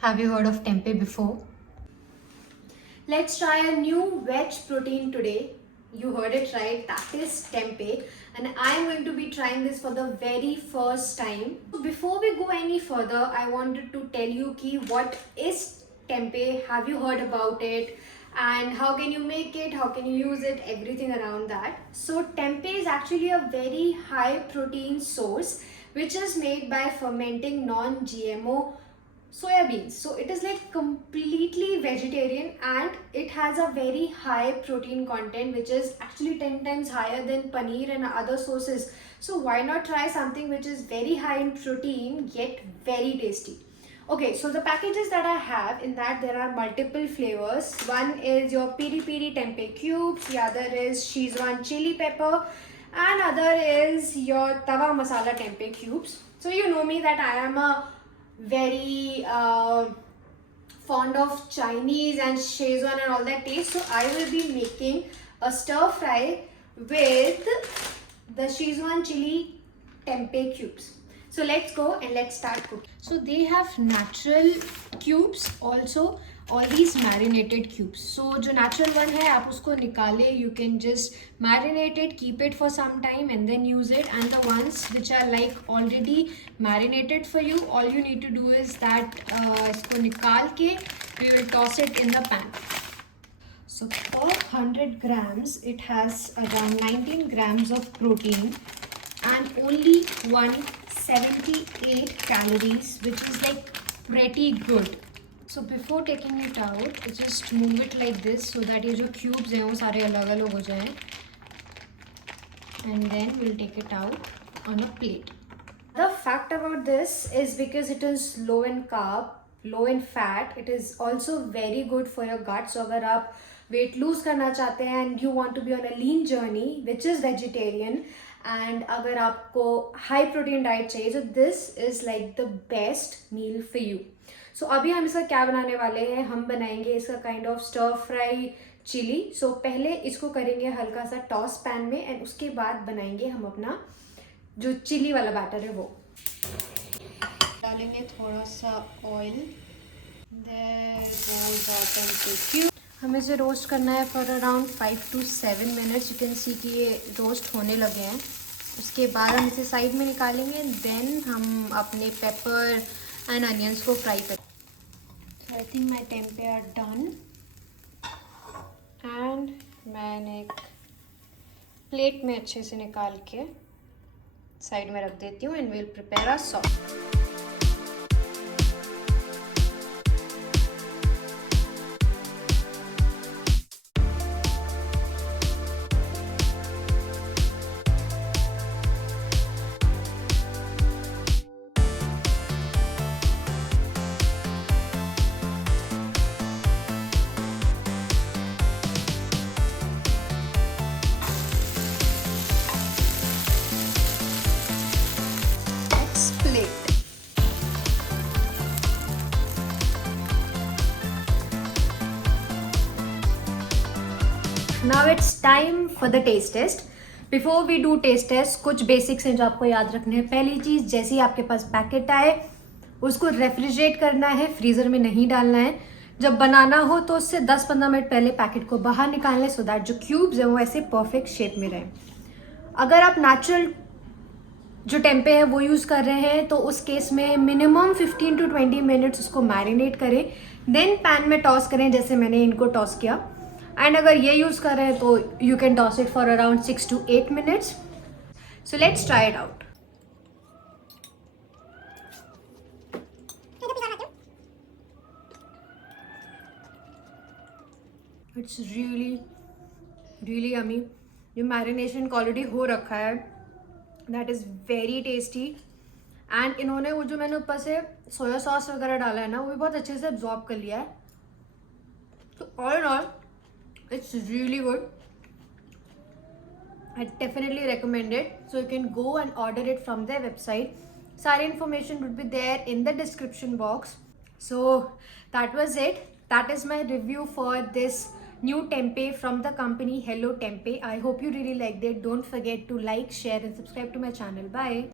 Have you heard of tempeh before? Let's try a new veg protein today. You heard it right, that is tempeh, and I am going to be trying this for the very first time. So before we go any further, I wanted to tell you what is tempeh, have you heard about it, and how can you make it, how can you use it, everything around that. So tempeh is actually a very high protein source which is made by fermenting non-GMO soya beans. So it is like completely vegetarian and it has a very high protein content which is actually 10 times higher than paneer and other sources. So why not try something which is very high in protein yet very tasty. Okay, so the packages that I have, in that there are multiple flavors. One is your piri piri tempeh cubes, the other is Szechuan chili pepper, and other is your tawa masala tempeh cubes. So you know me that I am a very fond of Chinese and Szechuan and all that taste. So I will be making a stir fry with the Szechuan chili tempeh cubes. So let's go and let's start cooking. So they have natural cubes also, all these marinated cubes. So जो natural one है आप उसको निकाले, you can just marinate it, keep it for some time and then use it. And the ones which are like already marinated for you, all you need to do is that इसको निकाल के we will toss it in the pan. So per 100 grams, it has around 19 grams of protein and only 178 calories, which is like pretty good. So before taking it out, just move it like this so that ये जो cubes हैं वो सारे अलग अलग हो जाएं. And then we'll take it out on a plate. The fact about this is because it is low in carb, low in fat, it is also very good for your gut. So अगर आप weight lose करना चाहते हैं and you want to be on a lean journey which is vegetarian, and अगर आपको high protein diet चाहिए, so this is like the best meal for you. So अभी हम इसका क्या बनाने वाले हैं, हम बनाएंगे इसका kind of stir fry chilli. So पहले इसको करेंगे हल्का सा टॉस पैन में एंड उसके बाद बनाएंगे हम अपना जो चिली वाला बैटर है वो. डालेंगे थोड़ा सा ऑयल. हमें इसे रोस्ट करना है for around 5 to 7 minutes. You can see कि ये रोस्ट होने लगे हैं. उसके बाद हम इसे साइड में निकालेंगे. देन हम अपने पेपर एंड अनियंस को फ्राई करेंगे. So I think my tempeh are done and मैंने एक प्लेट में अच्छे से निकाल के साइड में रख देती हूँ and will prepare a sauce. Now it's time for the taste test. Before we do taste test, कुछ बेसिक्स हैं जो आपको याद रखने हैं. पहली चीज़, जैसे ही आपके पास पैकेट आए उसको रेफ्रिजरेट करना है, फ्रीज़र में नहीं डालना है. जब बनाना हो तो उससे 10-15 मिनट पहले पैकेट को बाहर निकाल लें सो दैट जो क्यूब्स हैं वो ऐसे परफेक्ट शेप में रहें. अगर आप नेचुरल जो टेम्पे है वो यूज़ कर रहे हैं तो उस केस में मिनिमम 15 to 20 मिनट्स उसको मैरिनेट करें. देन पैन में टॉस करें जैसे मैंने इनको टॉस किया. एंड अगर ये यूज़ कर रहे हैं तो you can toss it for around 6 to 8 minutes. So let's try it out. It's really yummy. जो मैरिनेशन ऑलरेडी हो रखा है that is very tasty. And इन्होंने वो जो मैंने ऊपर से सोया सॉस वगैरह डाला है ना वो भी बहुत अच्छे से एब्जॉर्ब कर लिया है. तो all in all it's really good. I definitely recommend it. So you can go and order it from their website. Sari information would be there in the description box. So that was it. That is my review for this new tempeh from the company Hello Tempeh. I hope you really liked it. Don't forget to like, share and subscribe to my channel. Bye.